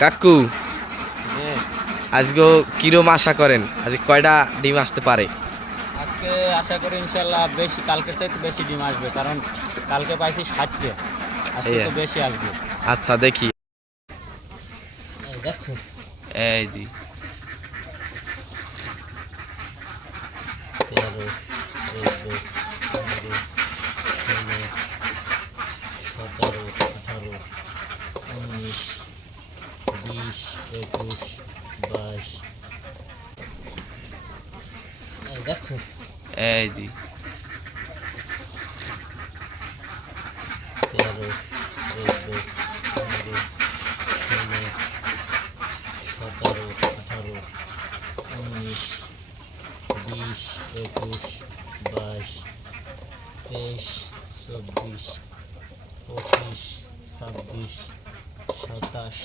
কাকু আজকে কিরম আশা করেন, আজকে কয়টা ডিম আসতে পারে? আজকে আশা করি ইনশাল্লাহ বেশি, কালকের চাইতে বেশি ডিম আসবে, কারণ কালকে পাইছি 60টা, আজকে তো বেশি আসবে। আচ্ছা দেখি, দেখছেন এই দি 13, 14, 15, 16, 17, 18, 19, 20, 21, 22, দেখছেন এই দি 13, 14, 15, 16, 17, 18, 19, 20, 21, 22, 23, 24, 25, 26, 27,